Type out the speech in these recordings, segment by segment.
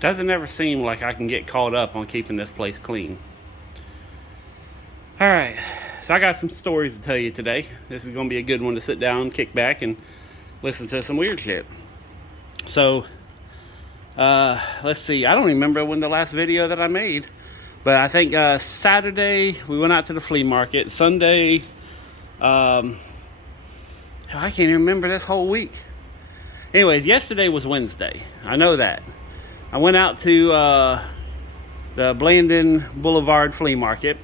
Doesn't ever seem like I can get caught up on keeping this place clean. All right, so I got some stories to tell you today. This is going to be a good one to sit down, kick back, and listen to some weird shit. So, let's see. I don't remember when the last video that I made, but I think Saturday we went out to the flea market. Sunday, I can't even remember this whole week. Anyways, yesterday was Wednesday. I know that. I went out to the Blandon Boulevard Flea Market,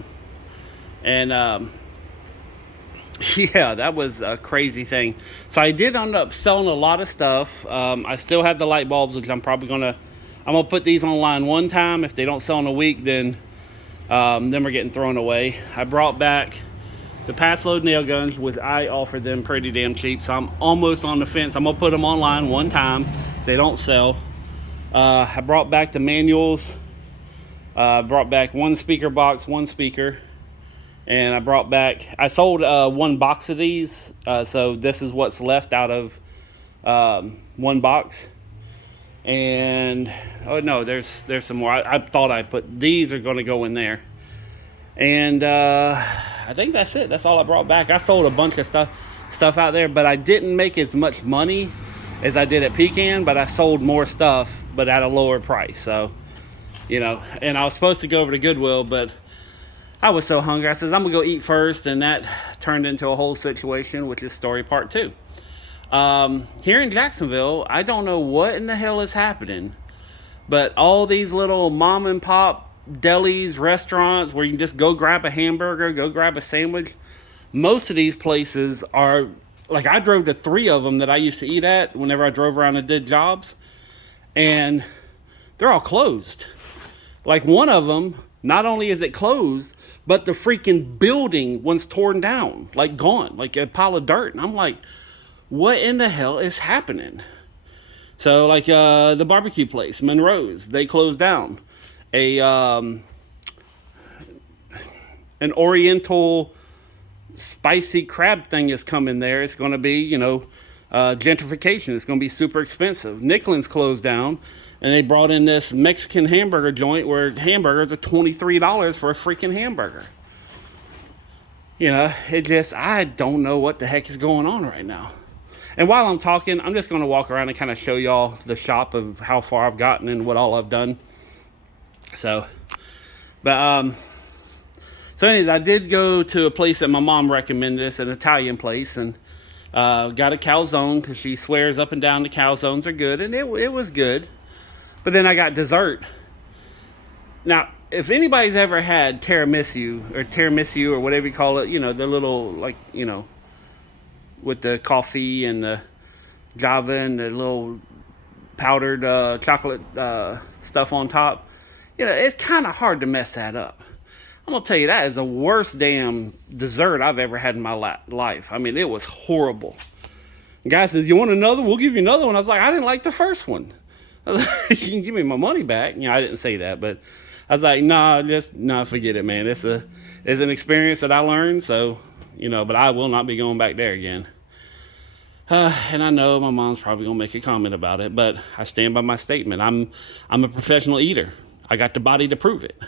and yeah, that was a crazy thing. So I did end up selling a lot of stuff. I still have the light bulbs, which I'm gonna put these online one time. If they don't sell in a week, then we're getting thrown away. I brought back the pass load nail guns, which I offered them pretty damn cheap. So I'm almost on the fence. I'm gonna put them online one time. If they don't sell. I brought back the manuals. Brought back one speaker box, one speaker. And I sold one box of these. So this is what's left out of one box. And, oh no, there's some more. I thought I put, these are going to go in there. And I think that's it. That's all I brought back. I sold a bunch of stuff out there, but I didn't make as much money as I did at Pecan, but I sold more stuff, but at a lower price. So, and I was supposed to go over to Goodwill, but I was so hungry. I says, I'm gonna go eat first, and that turned into a whole situation, which is story part 2. Here in Jacksonville, I don't know what in the hell is happening, but all these little mom and pop delis, restaurants where you can just go grab a hamburger, go grab a sandwich, most of these places are, like, I drove to 3 of them that I used to eat at whenever I drove around and did jobs, and they're all closed. Like, one of them, not only is it closed, but the freaking building was torn down, like gone, like a pile of dirt. And I'm like, what in the hell is happening? So, like, the barbecue place, Monroe's, they closed down. An Oriental spicy crab thing is coming there. It's going to be, gentrification. It's going to be super expensive. Nicklin's closed down, and they brought in this Mexican hamburger joint where hamburgers are $23 for a freaking hamburger. I don't know what the heck is going on right now. And while I'm talking, I'm just going to walk around and kind of show y'all the shop of how far I've gotten and what all I've done. So, so anyways, I did go to a place that my mom recommended. It's an Italian place, and got a calzone because she swears up and down the calzones are good, and it was good. But then I got dessert. Now, if anybody's ever had tiramisu or whatever you call it, the little, like, with the coffee and the Java and the little powdered chocolate stuff on top, it's kind of hard to mess that up. I'm going to tell you, that is the worst damn dessert I've ever had in my life. I mean, it was horrible. The guy says, you want another? We'll give you another one. I was like, I didn't like the first one. I was like, you can give me my money back. I didn't say that, but I was like, forget it, man. It's an experience that I learned, so, but I will not be going back there again. And I know my mom's probably going to make a comment about it, but I stand by my statement. I'm a professional eater. I got the body to prove it,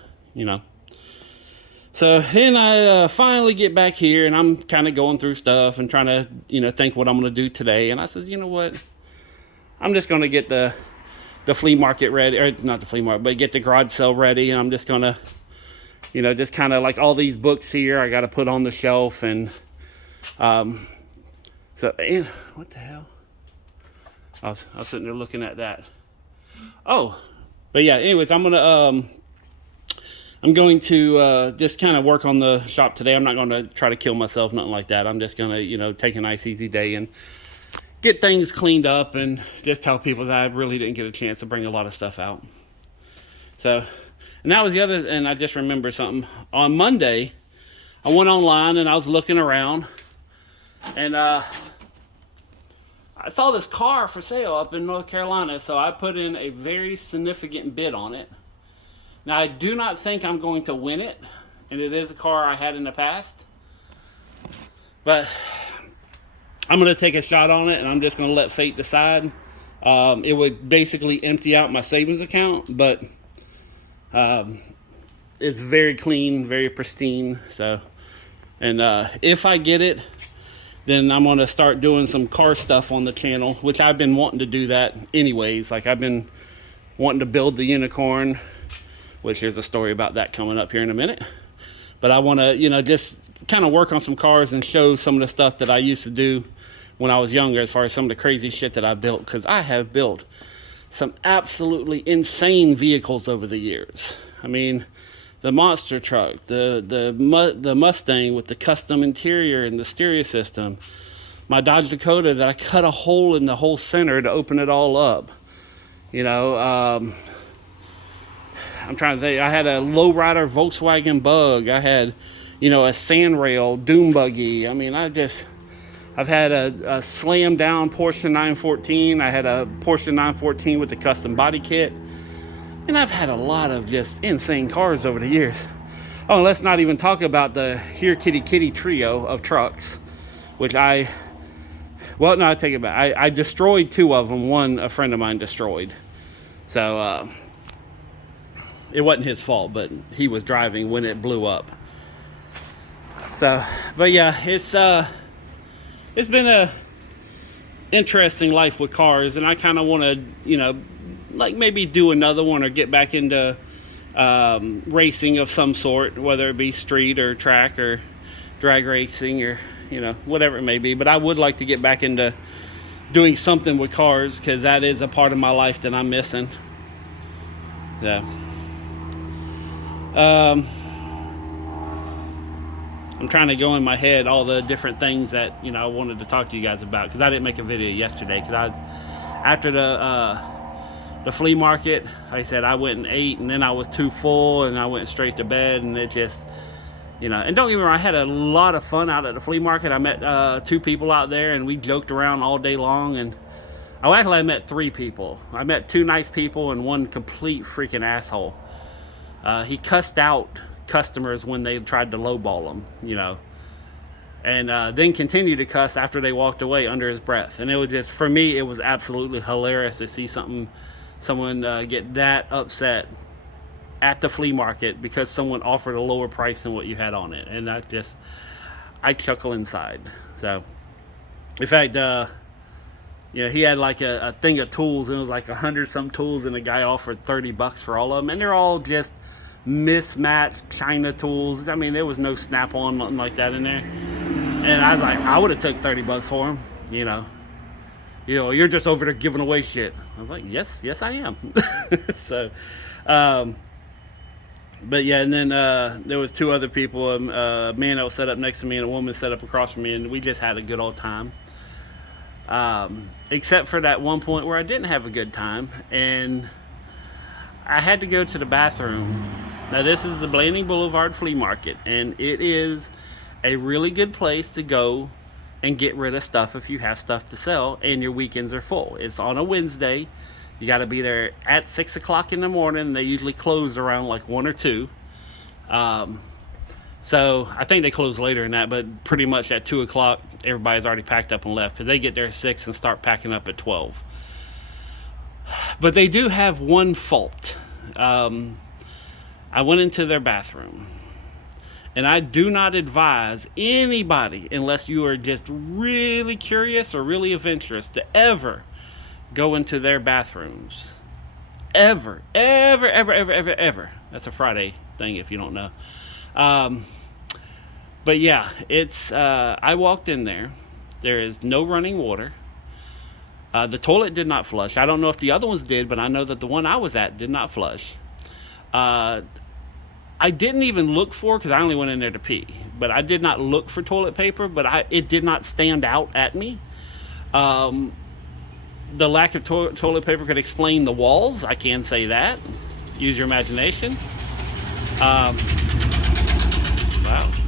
So then I finally get back here, and I'm kind of going through stuff and trying to, think what I'm going to do today. And I says, you know what? I'm just going to get the flea market ready, or not the flea market, but get the garage sale ready. And I'm just going to, just kind of like all these books here I got to put on the shelf. And and what the hell? I was sitting there looking at that. Oh, but yeah, anyways, I'm going to just kind of work on the shop today. I'm not going to try to kill myself, nothing like that. I'm just going to, take a nice, easy day and get things cleaned up and just tell people that I really didn't get a chance to bring a lot of stuff out. So, and that was the other, and I just remembered something. On Monday, I went online and I was looking around, and I saw this car for sale up in North Carolina, so I put in a very significant bid on it. Now, I do not think I'm going to win it, and it is a car I had in the past, but I'm going to take a shot on it, and I'm just going to let fate decide. It would basically empty out my savings account, but it's very clean, very pristine. So, and if I get it, then I'm going to start doing some car stuff on the channel, which I've been wanting to do that anyways. Like, I've been wanting to build the unicorn, which there's a story about that coming up here in a minute. But I want to, just kind of work on some cars and show some of the stuff that I used to do when I was younger, as far as some of the crazy shit that I built, because I have built some absolutely insane vehicles over the years. I mean, the monster truck, the Mustang with the custom interior and the stereo system, my Dodge Dakota that I cut a hole in the whole center to open it all up. I'm trying to think. I had a lowrider Volkswagen Bug. I had, a Sandrail dune buggy. I mean, I've had a slam down Porsche 914. I had a Porsche 914 with the custom body kit. And I've had a lot of just insane cars over the years. Oh, and let's not even talk about the Here Kitty Kitty trio of trucks, which I take it back. I destroyed 2 of them. One, a friend of mine destroyed. So, it wasn't his fault, but he was driving when it blew up. So, but yeah, it's been a interesting life with cars, and I kind of want to, like maybe do another one or get back into racing of some sort, whether it be street or track or drag racing or, whatever it may be. But I would like to get back into doing something with cars, because that is a part of my life that I'm missing. So, I'm trying to go in my head all the different things that, I wanted to talk to you guys about, because I didn't make a video yesterday, because after the flea market, like I said, I went and ate, and then I was too full, and I went straight to bed, and it just, and don't get me wrong, I had a lot of fun out at the flea market. I met 2 people out there, and we joked around all day long, and I met 3 people. I met 2 nice people and 1 complete freaking asshole. He cussed out customers when they tried to lowball him, and then continued to cuss after they walked away under his breath. And it was just, for me, it was absolutely hilarious to see someone get that upset at the flea market because someone offered a lower price than what you had on it. And I chuckle inside. So, in fact, he had like a thing of tools, and it was like 100-some tools, and the guy offered $30 for all of them, and they're all just mismatched China tools. I mean, there was no snap-on, nothing like that in there. And I was like, I would have took $30 for them. You're just over there giving away shit. I was like, yes, I am. So, but yeah, and then there was 2 other people, a man that was set up next to me and a woman set up across from me, and we just had a good old time. Except for that one point where I didn't have a good time, and I had to go to the bathroom. Now, this is the Blanding Boulevard Flea Market, and it is a really good place to go and get rid of stuff if you have stuff to sell and your weekends are full. It's on a Wednesday. You got to be there at 6 o'clock in the morning. They usually close around like 1 or 2. So I think they close later than that, but pretty much at 2 o'clock, everybody's already packed up and left, because they get there at 6 and start packing up at 12. But they do have one fault. I went into their bathroom, and I do not advise anybody, unless you are just really curious or really adventurous, to ever go into their bathrooms. Ever. That's a Friday thing if you don't know. But yeah, it's I walked in there. There is no running water. The toilet did not flush. I don't know if the other ones did, but I know that the one I was at did not flush. I didn't even look for, because I only went in there to pee, but I did not look for toilet paper, but it did not stand out at me. The lack of toilet paper could explain the walls. I can say that. Use your imagination. Wow,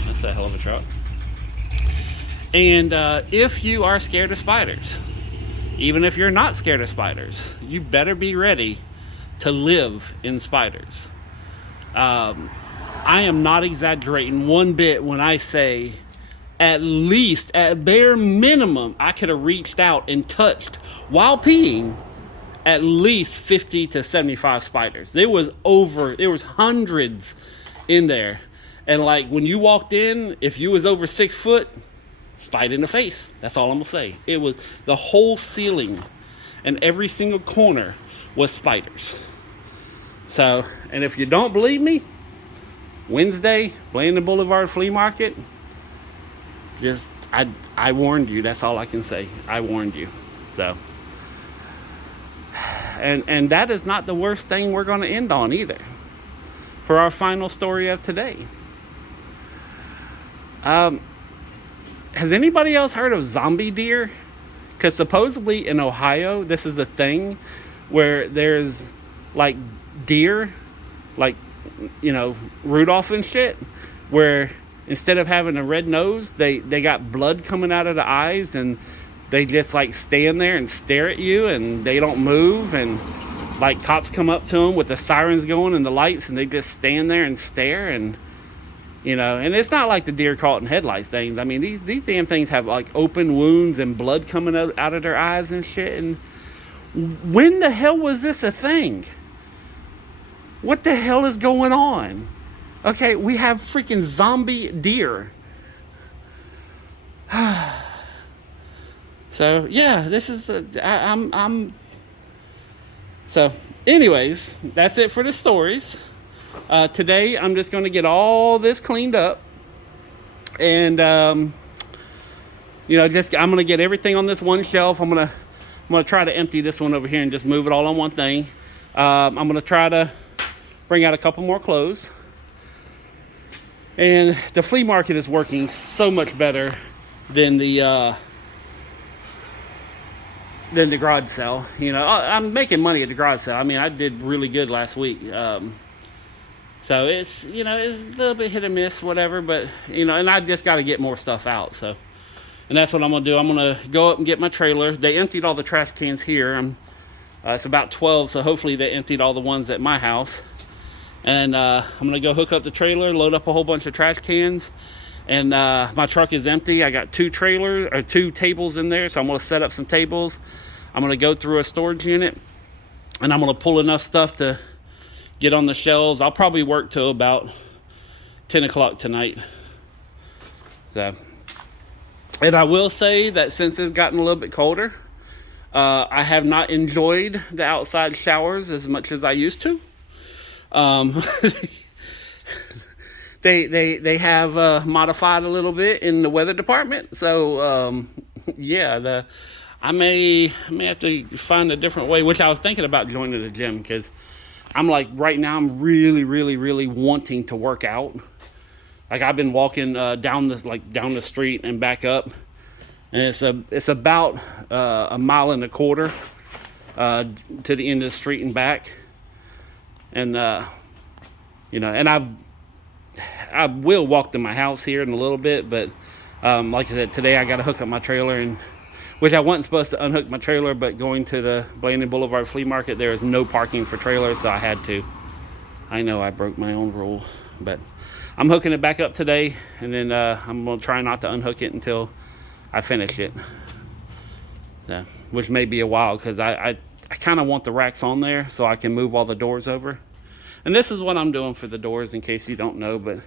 that's a hell of a truck. And if you are scared of spiders, even if you're not scared of spiders, you better be ready to live in spiders. I am not exaggerating one bit when I say, at least, at bare minimum, I could have reached out and touched, while peeing, at least 50 to 75 spiders. There was hundreds in there. And like when you walked in, if you was over 6 foot, spider in the face. That's all I'm gonna say. It was the whole ceiling and every single corner was spiders. So, and if you don't believe me, Wednesday, Blandon Boulevard Flea Market, I warned you. That's all I can say. I warned you. So, and that is not the worst thing we're going to end on either. For our final story of today. Has anybody else heard of zombie deer? Because supposedly in Ohio, this is a thing where there's like deer, like, you know, Rudolph and shit, where instead of having a red nose, they got blood coming out of the eyes, and they just like stand there and stare at you, and they don't move, and like cops come up to them with the sirens going and the lights, and they just stand there and stare. And you know, and it's not like the deer caught in headlights things. I mean, these damn things have like open wounds and blood coming out of their eyes and shit. And when the hell was this a thing? What the hell is going on? Okay, we have freaking zombie deer. So yeah, this is so anyways, that's it for the stories. Today I'm just going to get all this cleaned up, and you know, I'm going to get everything on this one shelf. I'm going to try to empty this one over here and just move it all on one thing. I'm going to try to bring out a couple more clothes. And the flea market is working so much better than the garage sale. You know, I'm making money at the garage sale. I mean, I did really good last week. So it's, you know, it's a little bit hit or miss, whatever. But, you know, and I just got to get more stuff out. So, and that's what I'm going to do. I'm going to go up and get my trailer. They emptied all the trash cans here. It's about 12, so hopefully they emptied all the ones at my house. And I'm going to go hook up the trailer, load up a whole bunch of trash cans. And my truck is empty. I got 2 tables in there, so I'm going to set up some tables. I'm going to go through a storage unit, and I'm going to pull enough stuff to get on the shelves. I'll probably work till about 10 o'clock tonight. So, and I will say that since it's gotten a little bit colder, I have not enjoyed the outside showers as much as I used to. They have modified a little bit in the weather department. So yeah, I may have to find a different way, which I was thinking about joining the gym, because I'm like, right now I'm really wanting to work out. Like, I've been walking down the street and back up, and it's about 1.25 miles to the end of the street and back. And you know, and I will walk to my house here in a little bit, but like I said, today I got to hook up my trailer, and which I wasn't supposed to unhook my trailer, but going to the Blandon Boulevard Flea Market, there is no parking for trailers, so I had to. I know I broke my own rule, but I'm hooking it back up today, and then I'm gonna try not to unhook it until I finish it. So, which may be a while, because I kind of want the racks on there so I can move all the doors over. And this is what I'm doing for the doors, in case you don't know. But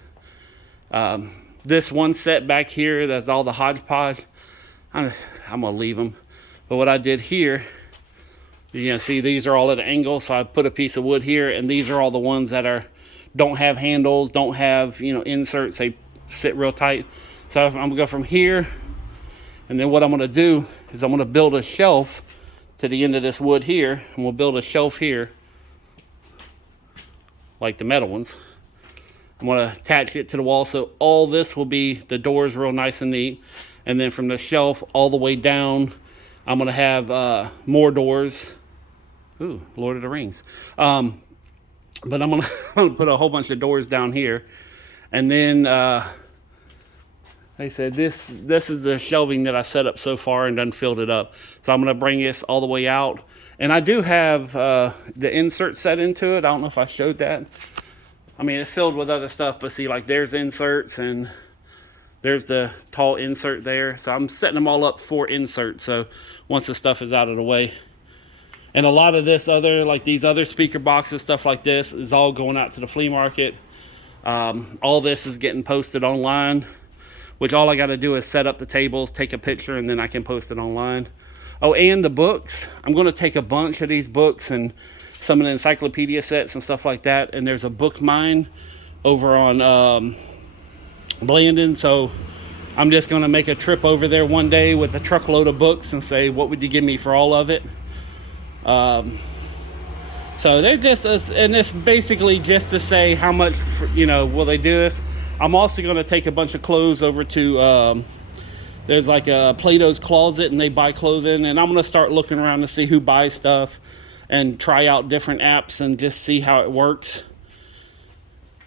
this one set back here, that's all the hodgepodge, I'm going to leave them. But what I did here, you know, see, these are all at an angle. So I put a piece of wood here, and these are all the ones that don't have handles, don't have, you know, inserts. They sit real tight. So I'm going to go from here. And then what I'm going to do is I'm going to build a shelf to the end of this wood here, and we'll build a shelf here like the metal ones. I'm going to attach it to the wall, so all this will be the doors real nice and neat. And then from the shelf all the way down, I'm going to have more doors. Ooh, Lord of the Rings. But I'm going to put a whole bunch of doors down here. And then like I said, this is the shelving that I set up so far and done filled it up. So I'm going to bring this all the way out. And I do have the insert set into it. I don't know if I showed that. I mean, it's filled with other stuff, but see, like, there's inserts, and there's the tall insert there. So I'm setting them all up for inserts. So once the stuff is out of the way, And a lot of this other, like these other speaker boxes, stuff like this, is all going out to the flea market. All this is getting posted online, which all I got to do is set up the tables, take a picture, and then I can post it online. Oh, and the books. I'm going to take a bunch of these books and some of the encyclopedia sets and stuff like that. And there's a book mine over on Blandon. So I'm just going to make a trip over there one day with a truckload of books and say, what would you give me for all of it? So they're just, and it's basically just to say how much, will they do this? I'm also going to take a bunch of clothes over to, there's like a Plato's Closet, and they buy clothing, and I'm going to start looking around to see who buys stuff and try out different apps and just see how it works.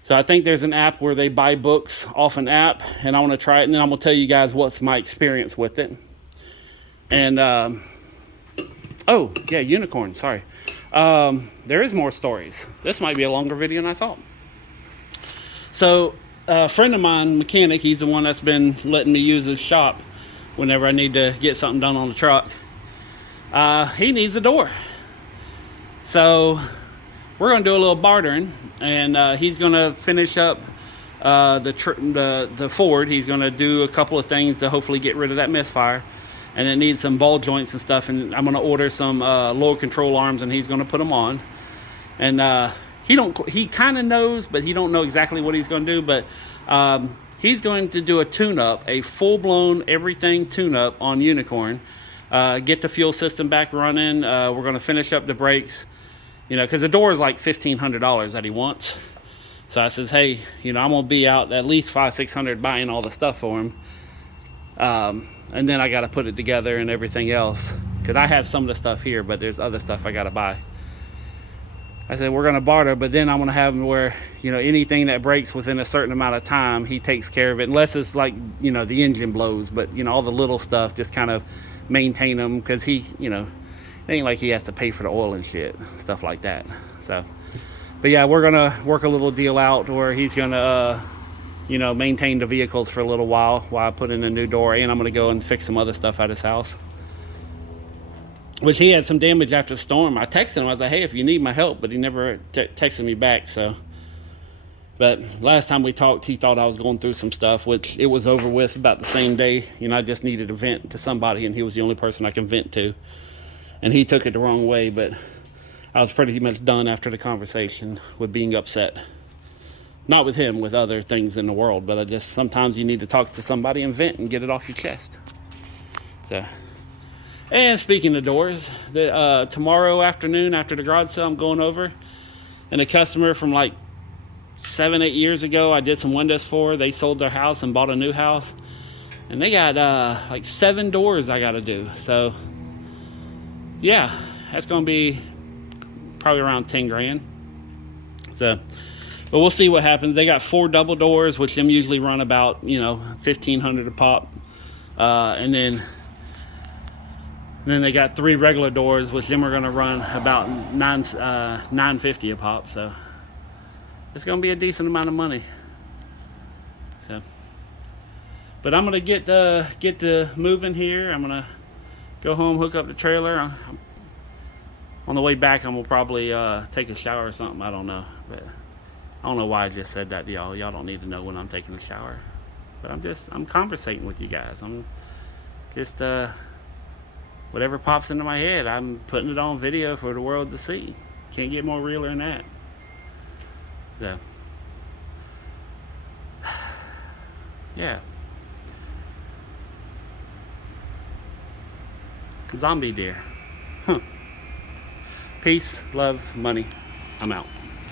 So I think there's an app where they buy books off an app, and I want to try it, and then I'm going to tell you guys what's my experience with it. And, oh, yeah, unicorn, sorry. There is more stories. This might be a longer video than I thought. So a friend of mine, mechanic, he's the one that's been letting me use his shop whenever I need to get something done on the truck. He needs a door. So we're going to do a little bartering, and he's going to finish up the Ford. He's going to do a couple of things to hopefully get rid of that misfire. And it needs some ball joints and stuff, and I'm going to order some lower control arms, and he's going to put them on. And he kind of knows, but he don't know exactly what he's going to do. But he's going to do a tune-up, a full-blown everything tune-up on Unicorn. Get the fuel system back running. We're going to finish up the brakes, because the door is like $1,500 that he wants. So I says, hey, I'm going to be out at least $500-600 buying all the stuff for him. And then I got to put it together and everything else, because I have some of the stuff here, but there's other stuff I got to buy. I said, we're going to barter, but then I'm going to have him where, anything that breaks within a certain amount of time, he takes care of it, unless it's like, the engine blows, but, all the little stuff, just kind of maintain them, because he, it ain't like he has to pay for the oil and shit, stuff like that. So, but yeah, we're going to work a little deal out where he's going to, maintain the vehicles for a little while I put in a new door, and I'm going to go and fix some other stuff at his house. Which he had some damage after the storm. I texted him. I was like, hey, if you need my help, but he never texted me back. So, but last time we talked, he thought I was going through some stuff, which it was over with about the same day. I just needed to vent to somebody, and he was the only person I can vent to. And he took it the wrong way, but I was pretty much done after the conversation with being upset. Not with him, with other things in the world, but sometimes you need to talk to somebody and vent and get it off your chest. So, and speaking of doors, tomorrow afternoon after the garage sale, I'm going over, and a customer from like 7-8 years ago, I did some windows for. They sold their house and bought a new house, and they got like 7 doors I got to do. So, yeah, that's going to be probably around 10 grand. So. But we'll see what happens. They got 4 double doors, which them usually run about, $1,500 a pop. And then they got 3 regular doors, which them are going to run about $950 a pop. So it's going to be a decent amount of money. So, but I'm going to get to moving here. I'm going to go home, hook up the trailer. On the way back, I'm going to probably take a shower or something. I don't know. But I don't know why I just said that to y'all. Y'all don't need to know when I'm taking a shower. But I'm conversating with you guys. I'm just, whatever pops into my head, I'm putting it on video for the world to see. Can't get more realer than that. So, yeah. Zombie deer. Peace, love, money. I'm out.